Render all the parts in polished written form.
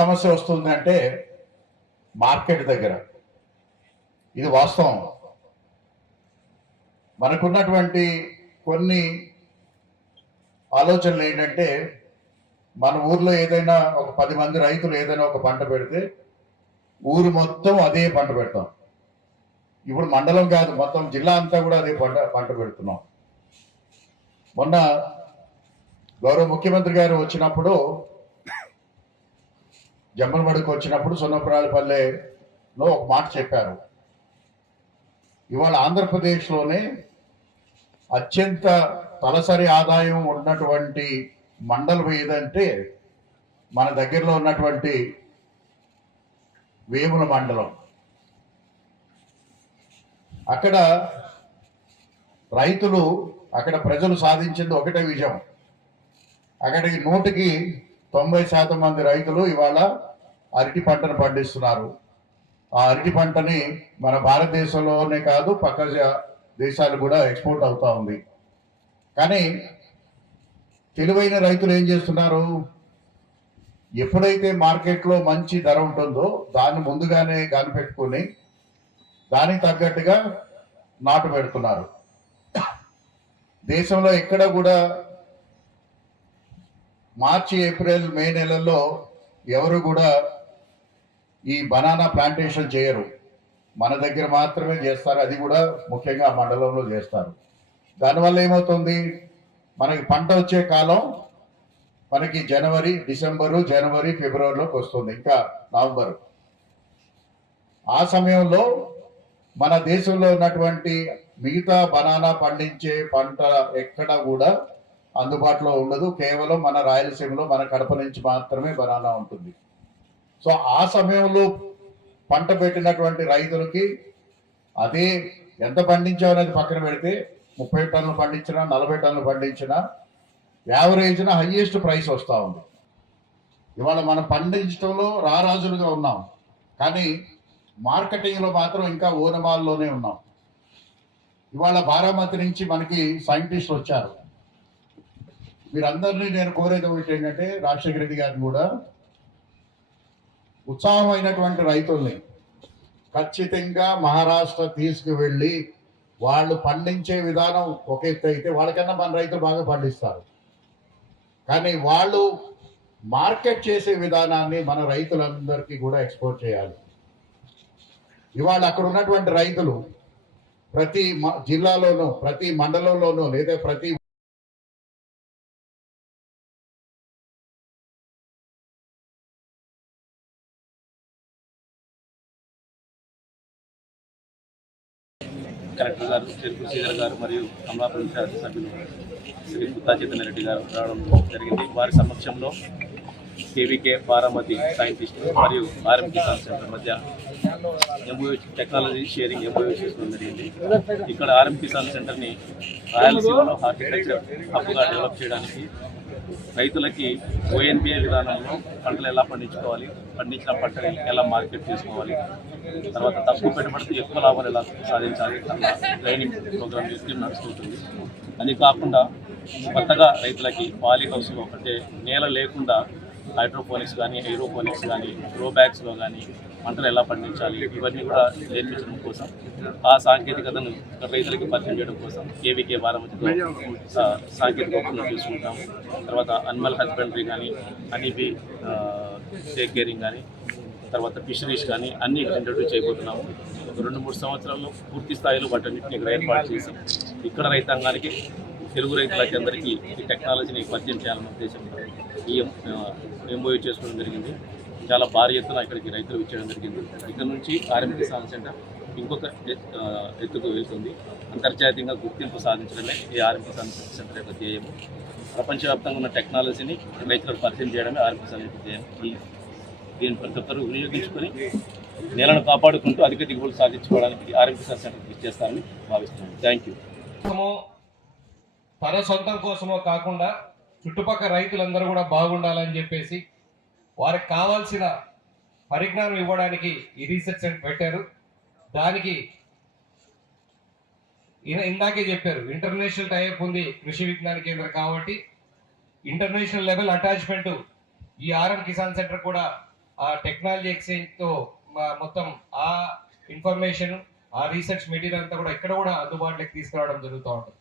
సమస్య వస్తుందంటే మార్కెట్ దగ్గర. ఇది వాస్తవం. మనకున్నటువంటి కొన్ని ఆలోచనలు ఏంటంటే, మన ఊర్లో ఏదైనా ఒక 10 మంది రైతులు ఏదైనా ఒక పంట పెడితే ఊరు మొత్తం అదే పంట పెడతాం. ఇప్పుడు మండలం కాదు, మొత్తం జిల్లా అంతా కూడా అదే పంట పెడుతున్నాం. మొన్న గౌరవ ముఖ్యమంత్రి గారు వచ్చినప్పుడు, జమ్మలమడుకు వచ్చినప్పుడు సున్నపురాలపల్లెలో ఒక మాట చెప్పారు. ఇవాళ ఆంధ్రప్రదేశ్లోనే అత్యంత తలసరి ఆదాయం ఉన్నటువంటి మండలం ఏదంటే మన దగ్గరలో ఉన్నటువంటి వేముల మండలం. అక్కడ రైతులు, అక్కడ ప్రజలు సాధించింది ఒకటే విజయం. అక్కడికి 100% మంది రైతులు ఇవాళ అరటి పంటను పండిస్తున్నారు. ఆ అరటి పంటని మన భారతదేశంలోనే కాదు, పక్క దేశాలు కూడా ఎక్స్పోర్ట్ అవుతా ఉంది. కానీ తెలివైన రైతులు ఏం చేస్తున్నారు, ఎప్పుడైతే మార్కెట్లో మంచి ధర ఉంటుందో దాన్ని ముందుగానే కనిపెట్టుకుని దానికి తగ్గట్టుగా నాటు పెడుతున్నారు. దేశంలో ఎక్కడ కూడా మార్చి, ఏప్రిల్, మే నెలల్లో ఎవరు కూడా ఈ బనానా ప్లాంటేషన్ చేయరు. మన దగ్గర మాత్రమే చేస్తారు. అది కూడా ముఖ్యంగా మండలంలో చేస్తారు. దానివల్ల ఏమవుతుంది, మనకి పంట వచ్చే కాలం మనకి డిసెంబరు, జనవరి, ఫిబ్రవరిలోకి వస్తుంది, ఇంకా నవంబరు. ఆ సమయంలో మన దేశంలో ఉన్నటువంటి మిగతా బనానా పండించే పంట ఎక్కడ కూడా అందుబాటులో ఉండదు. కేవలం మన రాయలసీమలో, మన కడప నుంచి మాత్రమే బనానా ఉంటుంది. సో ఆ సమయంలో పంట పెట్టినటువంటి రైతులకి అదే ఎంత పండించావు అనేది పక్కన పెడితే 30 టన్నులు పండించినా, 40 టన్నులు పండించినా యావరేజ్న హైయెస్ట్ ప్రైస్ వస్తూ ఉంది. ఇవాళ మనం పండించడంలో రారాజులుగా ఉన్నాం, కానీ మార్కెటింగ్లో మాత్రం ఇంకా ఓనమాల్లోనే ఉన్నాం. ఇవాళ బారామతి నుంచి మనకి సైంటిస్టులు వచ్చారు. మీరందరినీ నేను కోరేది ఒకటి ఏంటంటే, రాజశేఖర రెడ్డి గారిని కూడా, ఉత్సాహమైనటువంటి రైతుల్ని ఖచ్చితంగా మహారాష్ట్ర తీసుకువెళ్ళి వాళ్ళు పండించే విధానం ఒక ఎత్తు అయితే, వాళ్ళకన్నా మన రైతులు బాగా పండిస్తారు. కానీ వాళ్ళు మార్కెట్ చేసే విధానాన్ని మన రైతులందరికీ కూడా ఎక్స్పోర్ట్ చేయాలి. ఇవాళ అక్కడ ఉన్నటువంటి రైతులు ప్రతి జిల్లాలోనూ, ప్రతి మండలంలోనూ, లేదా ప్రతి కలెక్టర్ గారు, చెరుకు శ్రీధర్ గారు మరియు అమలాపురం శాసనసభ్యులు శ్రీ గుత్తా చైతన్య రెడ్డి గారు రావడం జరిగింది. వారి సమక్షంలో కేవీకే, బారామతి సైంటిస్టులు మరియు ఆర్ఎం కిసాన్ సెంటర్ మధ్య టెక్నాలజీ షేరింగ్ ఎంఓయూ చేసుకోవడం జరిగింది. ఇక్కడ ఆర్ఎం కిసాన్ సెంటర్ని రాయలసీమలో హార్టికల్చర్ హబ్గా డెవలప్ చేయడానికి రైతులకి ఓఎన్బిఏ విధానంలో పంటలు ఎలా పండించుకోవాలి, పండించిన పంటని ఎలా మార్కెట్ చేసుకోవాలి, తర్వాత తక్కువ పెట్టుబడితో ఎక్కువ లాభాలు ఎలా సాధించాలి అన్న ట్రైనింగ్ ప్రోగ్రామ్ నడుస్తుంటుంది. అది కాకుండా కొత్తగా రైతులకి పాలీ హౌస్లో, అంటే నేల లేకుండా హైడ్రోపోనిక్స్ కానీ, ఏరోపోనిక్స్ కానీ, గ్రో బ్యాగ్స్లో కానీ పంటలు ఎలా పండించాలి, ఇవన్నీ కూడా నేర్పించడం కోసం, ఆ సాంకేతికతను రైతులకి పరిచయం చేయడం కోసం కేవీకే బారామతితో సాంకేతిక ఒప్పందం చూసుకుంటాం. తర్వాత అనిమల్ హస్బెండరీ కానీ, హనీబీ టేక్ కేరింగ్ కానీ, తర్వాత ఫిషరీస్ కానీ అన్నీ ఇంట్రడ్యూస్ చేయబోతున్నాము. ఒక 2-3 సంవత్సరాల్లో పూర్తి స్థాయిలో వాటన్నింటినీ ఇక్కడ ఏర్పాటు చేసి ఇక్కడ రైతాంగానికి, తెలుగు రైతులకి అందరికీ ఈ టెక్నాలజీని పరిచయం చేయాలన్న ఉద్దేశంతో ఈ ఎంఓయూ చేసుకోవడం జరిగింది. చాలా భారీ ఎత్తున ఇక్కడికి రైతులు ఇచ్చేయడం జరిగింది. ఇక్కడ నుంచి ఆర్ఎం కిసాన్ సెంటర్ ఇంకొక ఎత్తుకు వెళ్తుంది. అంతర్జాతీయంగా గుర్తింపు సాధించడమే ఈ ఆర్ఎం కిసాన్ సెంటర్ యొక్క ధ్యేయము. ప్రపంచవ్యాప్తంగా ఉన్న టెక్నాలజీని రైతులకు పరిచయం చేయడమే ఆర్ఎం కిసాన్ యొక్క ధ్యేయం. దీన్ని ప్రతి ఒక్కరూ వినియోగించుకొని నేలను కాపాడుకుంటూ అధిక దిగుబడులు సాధించుకోవడానికి ఆర్ఎం కిసాన్ సెంటర్కి ఇచ్చేస్తారని భావిస్తున్నాను. Thank you. తన సొంతం కోసమో కాకుండా చుట్టుపక్కల రైతులందరూ కూడా బాగుండాలని చెప్పేసి వారికి కావాల్సిన పరిజ్ఞానం ఇవ్వడానికి ఈ రీసెర్చ్ సెంటర్ పెట్టారు. దానికి ఇందాకే చెప్పారు, ఇంటర్నేషనల్ టైప్ ఉంది కృషి విజ్ఞాన కేంద్రం కాబట్టి ఇంటర్నేషనల్ లెవెల్ అటాచ్మెంట్ ఈ ఆర్ఎం కిసాన్ సెంటర్ కూడా ఆ టెక్నాలజీ ఎక్స్చేంజ్తో మొత్తం ఆ ఇన్ఫర్మేషన్ ఆ రీసెర్చ్ మెటీరియల్ అంతా కూడా ఇక్కడ కూడా అందుబాటులోకి తీసుకురావడం జరుగుతూ ఉంటుంది.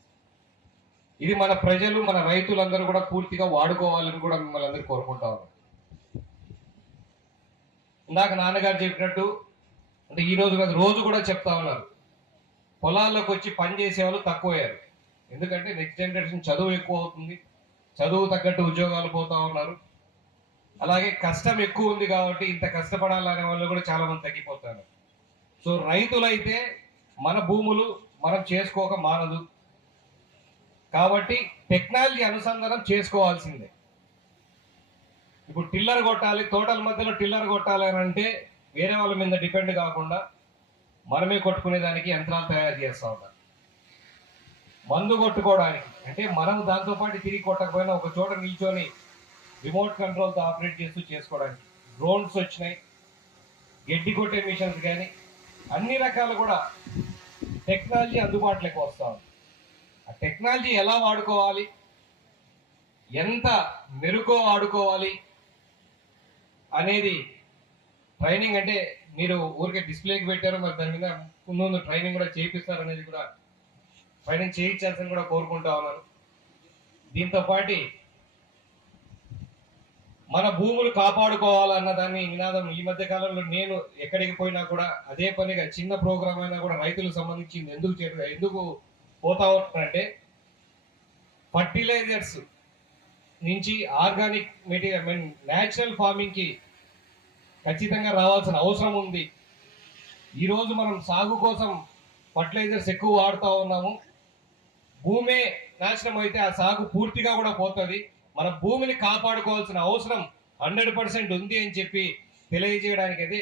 ఇది మన ప్రజలు మన రైతులందరూ కూడా పూర్తిగా వాడుకోవాలని కూడా మిమ్మల్ని అందరూ కోరుకుంటా ఉన్నాం. ఇందాక నాన్నగారు చెప్పినట్టు అంటే ఈ రోజు కాదు రోజు కూడా చెప్తా ఉన్నారు, పొలాల్లోకి వచ్చి పని చేసే వాళ్ళు తక్కువయ్యారు. ఎందుకంటే నెక్స్ట్ జనరేషన్ చదువు ఎక్కువ అవుతుంది, చదువు తగ్గట్టు ఉద్యోగాలు పోతా ఉన్నారు, అలాగే కష్టం ఎక్కువ ఉంది కాబట్టి ఇంత కష్టపడాలనే వాళ్ళు కూడా చాలా మంది తగ్గిపోతారు. సో రైతులైతే మన భూములు మనం చేసుకోక మానదు కాబట్టి టెక్నాలజీ అనుసంధానం చేసుకోవాల్సిందే. ఇప్పుడు టిల్లర్ కొట్టాలి, తోటల మధ్యలో టిల్లర్ కొట్టాలి అని అంటే వేరే వాళ్ళ మీద డిపెండ్ కాకుండా మనమే కొట్టుకునేదానికి యంత్రాలు తయారు చేస్తూ ఉంటారు. మందు కొట్టుకోవడానికి అంటే మనం దాంతోపాటు తిరిగి కొట్టకపోయినా ఒక చోట నిల్చొని రిమోట్ కంట్రోల్తో ఆపరేట్ చేస్తూ చేసుకోవడానికి డ్రోన్స్ వచ్చినాయి, గడ్డి కొట్టే మిషన్స్ కానీ అన్ని రకాలు కూడా టెక్నాలజీ అందుబాటులోకి వస్తూ ఉంది. ఆ టెక్నాలజీ ఎలా వాడుకోవాలి, ఎంత మెరుగ్గా వాడుకోవాలి అనేది ట్రైనింగ్ అంటే మీరు ఊరికే డిస్ప్లేకి పెట్టారు, మరి దాని మీద ముందు ట్రైనింగ్ కూడా చేయిస్తారు అనేది కూడా ట్రైనింగ్ చేయించాల్సింది కూడా కోరుకుంటా ఉన్నాను. దీంతో పాటు మన భూములు కాపాడుకోవాలన్న దాన్ని నినాదం ఈ మధ్య కాలంలో నేను ఎక్కడికి పోయినా కూడా అదే పనిగా చిన్న ప్రోగ్రామ్ అయినా కూడా రైతులకు సంబంధించింది ఎందుకు పోతా ఉంటుందంటే ఫర్టిలైజర్స్ నుంచి ఆర్గానిక్ మెటీరియల్ న్యాచురల్ ఫార్మింగ్ కి ఖచ్చితంగా రావాల్సిన అవసరం ఉంది. ఈరోజు మనం సాగు కోసం ఫర్టిలైజర్స్ ఎక్కువ వాడుతూ ఉన్నాము, భూమే నాశనం అయితే ఆ సాగు పూర్తిగా కూడా పోతుంది. మన భూమిని కాపాడుకోవాల్సిన అవసరం 100% ఉంది అని చెప్పి తెలియజేయడానికి అయితే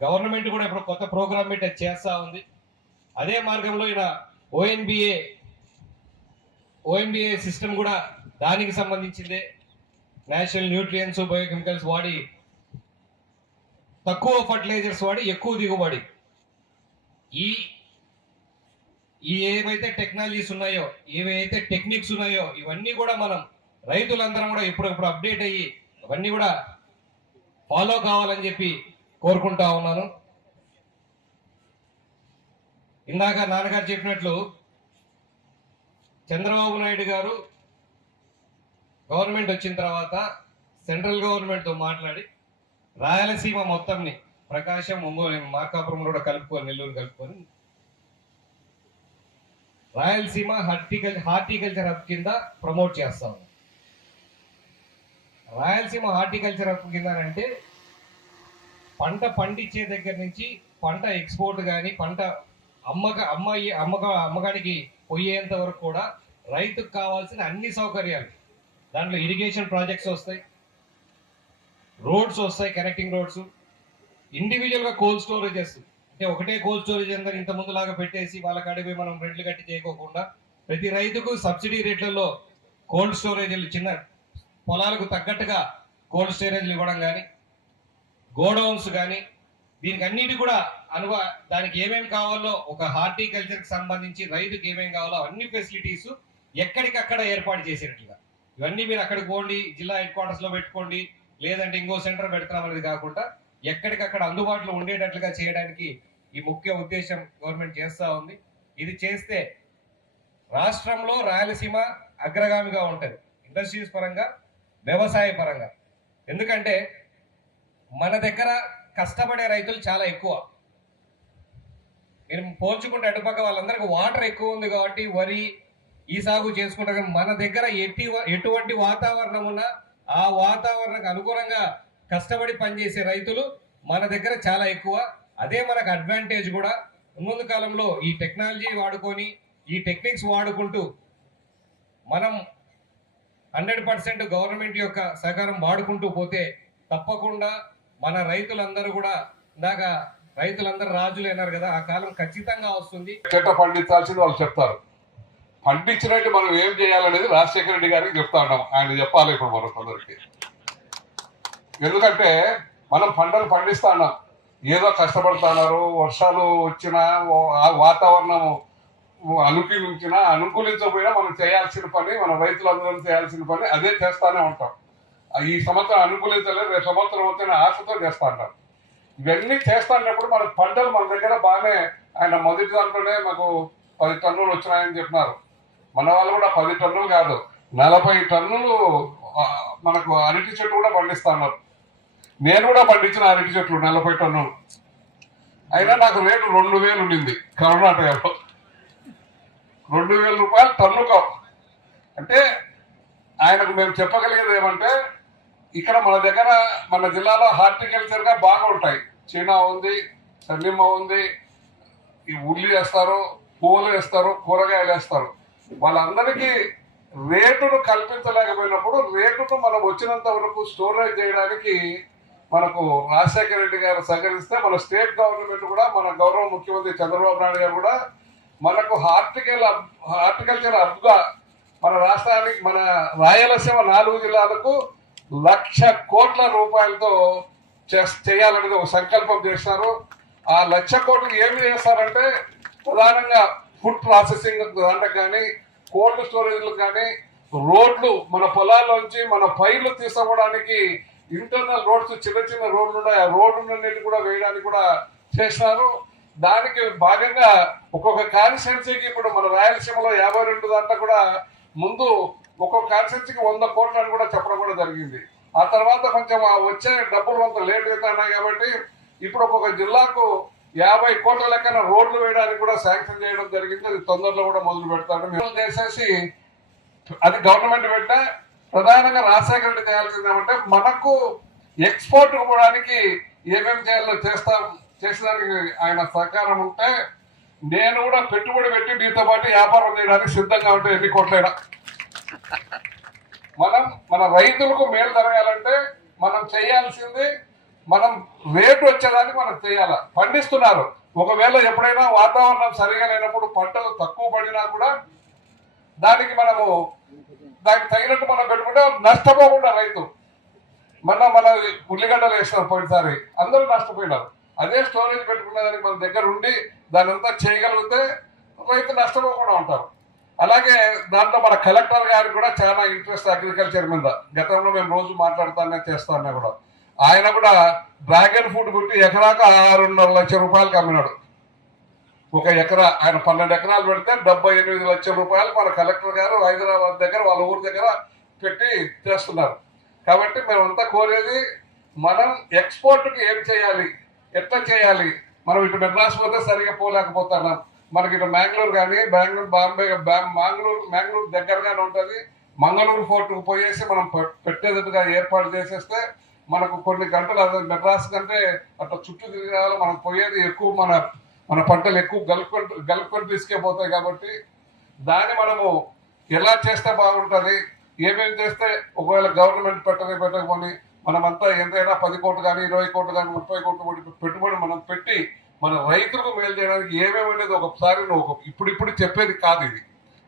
గవర్నమెంట్ కూడా ఇప్పుడు కొత్త ప్రోగ్రామ్ పెట్టి చేస్తూ ఉంది. అదే మార్గంలో ఇలా ఓఎన్బిఏ సిస్టమ్ కూడా దానికి సంబంధించిందే. నేషనల్ న్యూట్రియన్స్ బయోకెమికల్స్ వాడి తక్కువ ఫర్టిలైజర్స్ వాడి ఎక్కువ దిగుబడి, ఈ ఏవైతే టెక్నాలజీస్ ఉన్నాయో ఏవైతే టెక్నిక్స్ ఉన్నాయో ఇవన్నీ కూడా మనం రైతులందరం కూడా ఇప్పుడు అప్డేట్ అయ్యి అవన్నీ కూడా ఫాలో కావాలని చెప్పి కోరుకుంటా ఉన్నాను. ఇందాక నాన్నగారు చెప్పినట్లు చంద్రబాబు నాయుడు గారు గవర్నమెంట్ వచ్చిన తర్వాత సెంట్రల్ గవర్నమెంట్తో మాట్లాడి రాయలసీమ మొత్తంని ప్రకాశం, ఒంగోలు, మార్కాపురం కూడా కలుపుకొని నెల్లూరు కలుపుకొని రాయలసీమ హార్టికల్చర్ హబ్ కింద ప్రమోట్ చేస్తా ఉన్నాం. రాయలసీమ హార్టికల్చర్ హబ్ కింద అంటే పంట పండించే దగ్గర నుంచి పంట ఎక్స్పోర్ట్ కానీ పంట అమ్మకానికి పోయేంత వరకు కూడా రైతుకు కావాల్సిన అన్ని సౌకర్యాలు, దాంట్లో ఇరిగేషన్ ప్రాజెక్ట్స్ వస్తాయి, రోడ్స్ వస్తాయి, కనెక్టింగ్ రోడ్స్, ఇండివిజువల్గా కోల్డ్ స్టోరేజెస్ అంటే ఒకటే కోల్డ్ స్టోరేజ్ అందరూ ఇంత ముందులాగా పెట్టేసి వాళ్ళకి అడిగి మనం రెంట్లు కట్టి చేయకోకుండా ప్రతి రైతుకు సబ్సిడీ రేట్లలో కోల్డ్ స్టోరేజ్లు చిన్న పొలాలకు తగ్గట్టుగా కోల్డ్ స్టోరేజ్లు ఇవ్వడం కానీ, గోడౌన్స్ కానీ, దీనికి అన్నిటి కూడా దానికి ఏమేమి కావాలో ఒక హార్టికల్చర్కి సంబంధించి రైతుకి ఏమేమి కావాలో అన్ని ఫెసిలిటీస్ ఎక్కడికక్కడ ఏర్పాటు చేసేటట్లుగా. ఇవన్నీ మీరు అక్కడికి పోండి, జిల్లా హెడ్ క్వార్టర్స్ లో పెట్టుకోండి, లేదంటే ఇంకో సెంటర్ పెడతాం అనేది కాకుండా ఎక్కడికక్కడ అందుబాటులో ఉండేటట్లుగా చేయడానికి ఈ ముఖ్య ఉద్దేశం గవర్నమెంట్ చేస్తూ ఉంది. ఇది చేస్తే రాష్ట్రంలో రాయలసీమ అగ్రగామిగా ఉంటుంది ఇండస్ట్రీస్ పరంగా, వ్యవసాయ పరంగా. ఎందుకంటే మన దగ్గర కష్టపడే రైతులు చాలా ఎక్కువ. మీరు పోల్చుకుంటే అటుపక్క వాళ్ళందరికీ వాటర్ ఎక్కువ ఉంది కాబట్టి వరి ఈ సాగు చేసుకుంటారు. మన దగ్గర ఎటువంటి వాతావరణం ఉన్నా ఆ వాతావరణానికి అనుగుణంగా కష్టపడి పనిచేసే రైతులు మన దగ్గర చాలా ఎక్కువ. అదే మనకు అడ్వాంటేజ్ కూడా. ముందు కాలంలో ఈ టెక్నాలజీ వాడుకొని ఈ టెక్నిక్స్ వాడుకుంటూ మనం 100% గవర్నమెంట్ యొక్క సహకారం వాడుకుంటూ పోతే తప్పకుండా మన రైతులందరూ కూడా, ఇందాక రైతులందరూ రాజులు అన్నారు కదా, ఆ కాలం ఖచ్చితంగా వస్తుంది. చెట్ట పండించాల్సింది వాళ్ళు చెప్తారు. పండించినట్టు మనం ఏం చేయాలనేది రాజశేఖర రెడ్డి గారికి చెప్తా ఉన్నాం. ఆయన చెప్పాలి ఇప్పుడు మన కొందరికి. ఎందుకంటే మనం పంటలు పండిస్తా ఉన్నాం, ఏదో కష్టపడుతున్నారు, వర్షాలు వచ్చినా వాతావరణం అనుకూలించకపోయినా మనం చేయాల్సిన పని, మన రైతులందరం చేయాల్సిన పని అదే చేస్తానే ఉంటాం. ఈ సంవత్సరం అనుకూలించలేదు, రేపు సంవత్సరం అవుతున్న ఆశతో చేస్తా అంటారు. ఇవన్నీ చేస్తున్నప్పుడు మన పంటలు మన దగ్గర బాగానే, ఆయన మొదటి దాంట్లోనే మాకు 10 టన్నులు వచ్చినాయని చెప్పినారు. మన వాళ్ళు కూడా 10 టన్నులు కాదు 40 టన్నులు మనకు అరటి చెట్లు కూడా పండిస్తున్నారు. నేను కూడా పండించిన అరటి చెట్లు 40 టన్నులు. అయినా నాకు రేటు 2000 ఉండింది కర్ణాటకలో. 2000 రూపాయలు టన్నుకో. అంటే ఆయనకు మేము చెప్పగలిగేది ఏమంటే, ఇక్కడ మన దగ్గర మన జిల్లాలో హార్టికల్చర్గా బాగా ఉంటాయి. చీనా ఉంది, సన్నిమ్మ ఉంది, ఈ ఉల్లి వేస్తారు, పూలు వేస్తారు, కూరగాయలు వేస్తారు. వాళ్ళందరికీ రేటును కల్పించలేకపోయినప్పుడు రేటును మనం వచ్చినంత వరకు స్టోరేజ్ చేయడానికి మనకు రాజశేఖర రెడ్డి గారు సహకరిస్తే, మన స్టేట్ గవర్నమెంట్ కూడా, మన గౌరవ ముఖ్యమంత్రి చంద్రబాబు నాయుడు గారు కూడా మనకు హార్టికల్చర్ హబ్గా మన రాష్ట్రానికి, మన రాయలసీమ 4 జిల్లాలకు 1,00,000 కోట్ల రూపాయలతో చేయాలనేది ఒక సంకల్పం చేస్తారు. ఆ 1,00,000 కోట్లు ఏమి చేస్తారంటే, ప్రధానంగా ఫుడ్ ప్రాసెసింగ్ దాంట్లో కానీ, కోల్డ్ స్టోరేజ్లకు కానీ, రోడ్లు మన పొలాల్లోంచి మన పైర్లు తీసుకోవడానికి ఇంటర్నల్ రోడ్స్, చిన్న చిన్న రోడ్లు ఉన్నాయి, ఆ రోడ్లన్నిటి కూడా వేయడానికి కూడా చేస్తున్నారు. దానికి భాగంగా ఒక్కొక్క కాన్స్టిట్యున్సీకి, ఇప్పుడు మన రాయలసీమలో 52 దాంట్లో కూడా ముందు ఒక్కొక్క కాన్స్టిట్యున్సీకి 100 కోట్లు అని కూడా చెప్పడం కూడా జరిగింది. ఆ తర్వాత కొంచెం వచ్చే డబ్బులు కొంత లేట్ అవుతున్నాయి కాబట్టి ఇప్పుడు ఒక్కొక్క జిల్లాకు 50 కోట్ల లెక్కన రోడ్లు వేయడానికి కూడా శాంక్షన్ చేయడం జరిగింది. అది తొందరలో కూడా మొదలు పెడతాడు. మేము చేసేసి అది గవర్నమెంట్ పెట్టా. ప్రధానంగా రాజశేఖర రెడ్డి చేయాల్సిందేమంటే, మనకు ఎక్స్పోర్ట్ ఇవ్వడానికి ఏమేమి చేయాలో చేసేదానికి ఆయన సహకారం ఉంటే, నేను కూడా పెట్టుబడి పెట్టి మీతో పాటు వ్యాపారం చేయడానికి సిద్ధంగా ఉంటే ఎన్ని కోట్లైనా. మన రైతులకు మేలు జరగాలంటే మనం చేయాల్సింది, మనం రేటు వచ్చేదానికి మనం చేయాలి. పండిస్తున్నారు, ఒకవేళ ఎప్పుడైనా వాతావరణం సరిగా లేనప్పుడు పంటలు తక్కువ పడినా కూడా దానికి తగినట్టు మనం పెట్టుకుంటే నష్టపోకుండా రైతు. మన ఉల్లిగడ్డలు వేసినారు పోయినసారి, అందరూ నష్టపోయినారు. అదే స్టోరేజ్ పెట్టుకునే దానికి మన దగ్గర ఉండి దాని అంతా చేయగలిగితే రైతు నష్టపోకుండా ఉంటారు. అలాగే దాంట్లో మన కలెక్టర్ గారికి కూడా చాలా ఇంట్రెస్ట్ అగ్రికల్చర్ మీద. గతంలో మేము రోజు మాట్లాడుతానే చేస్తానే కూడా. ఆయన కూడా డ్రాగన్ ఫ్రూట్ పుట్టి ఎకరాకు 6.5 లక్షల రూపాయలకి అమ్మినాడు. ఒక ఎకరా ఆయన 12 ఎకరాలు పెడితే 78 లక్షల రూపాయలు మన కలెక్టర్ గారు హైదరాబాద్ దగ్గర వాళ్ళ ఊరి దగ్గర పెట్టి చేస్తున్నారు. కాబట్టి మేమంతా కోరేది, మనం ఎక్స్పోర్ట్కి ఏం చేయాలి, ఎట్లా చేయాలి. మనం ఇటు మెడ్రాస్ పోతే సరిగా పోలేకపోతున్నాం. మనకి ఇటు మ్యాంగ్లూరు కానీ, బాంబే మ్యాంగ్లూరు దగ్గరగానే ఉంటుంది. మంగళూరు ఫోర్ట్కు పోయేసి మనం పెట్టేటట్టుగా ఏర్పాటు చేసేస్తే మనకు కొన్ని గంటలు, అదే మెడ్రాస్ కంటే అట్లా చుట్టూ తిరిగి రావాలి. మనం పోయేది ఎక్కువ, మన పంటలు ఎక్కువ గల్ఫ్ కంట్రీస్కే పోతాయి. కాబట్టి దాన్ని మనము ఎలా చేస్తే బాగుంటుంది, ఏమేమి చేస్తే, ఒకవేళ గవర్నమెంట్ పెట్టకపోని మనమంతా ఎంతైనా 10 కోట్లు కానీ, 20 కోట్లు కానీ, 30 కోట్లు పెట్టుబడి మనం పెట్టి మన రైతులకు మేలు చేయడానికి ఏమేమి అనేది ఒకసారి ఇప్పుడు చెప్పేది కాదు. ఇది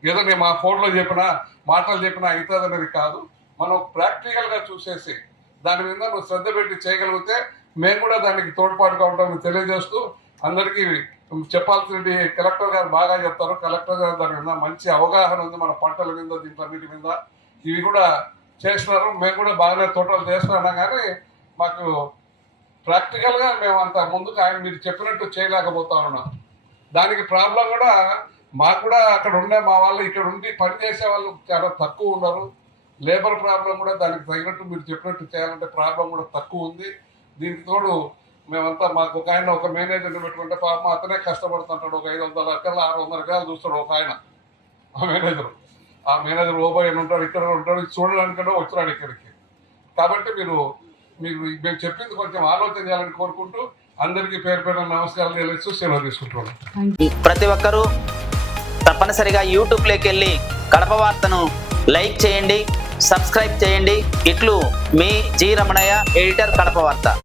ఏదో నేను మా ఫోన్లో చెప్పినా, మాటలు చెప్పినా అవుతుంది అనేది కాదు. మనం ప్రాక్టికల్గా చూసేసి దాని మీద నువ్వు శ్రద్ధ పెట్టి చేయగలిగితే మేము కూడా దానికి తోడ్పాటుగా ఉంటామని తెలియజేస్తూ, అందరికీ చెప్పాల్సింది కలెక్టర్ గారు బాగా చెప్తారు. కలెక్టర్ గారు దాని మీద మంచి అవగాహన ఉంది, మన పంటల మీద, దీంట్లన్నిటి మీద. ఇవి కూడా చేస్తున్నారు. మేము కూడా బాగానే తోటలు చేస్తున్నాం, కానీ మాకు ప్రాక్టికల్గా మేము అంత ముందుకు మీరు చెప్పినట్టు చేయలేకపోతా ఉన్నాం. దానికి ప్రాబ్లం కూడా మాకు కూడా అక్కడ ఉండే మా వాళ్ళు ఇక్కడ ఉండి పనిచేసే వాళ్ళు చాలా తక్కువ ఉన్నారు. లేబర్ ప్రాబ్లం కూడా దానికి తగినట్టు మీరు చెప్పినట్టు చేయాలంటే ప్రాబ్లం కూడా తక్కువ ఉంది. దీనికి తోడు మేమంతా మాకు ఒక మేనేజర్ని పెట్టుకుంటే పాపం అతనే కష్టపడుతుంటాడు. ఒక 500 ఎకరాలు 600 ఎకరాలు చూస్తాడు ఒక ఆయన. ఆ మేనేజర్ ఓబోయ్ అని ఉంటాడు, ఇక్కడ ఉంటాడు, చూడడానికంటే వచ్చాడు ఇక్కడికి. కాబట్టి మీరు మేము చెప్పింది కొంచెం ఆలోచన చేయాలని కోరుకుంటూ అందరికీ పేరు నమస్కారాలు తెలియజేస్తూ సెలవు తీసుకుంటున్నాను. ప్రతి ఒక్కరూ తప్పనిసరిగా యూట్యూబ్లోకి వెళ్ళి కడప వార్తను లైక్ చేయండి, సబ్స్క్రైబ్ చేయండి. ఇట్లు మీ జి రమణయ్య, ఎడిటర్, కడప వార్త.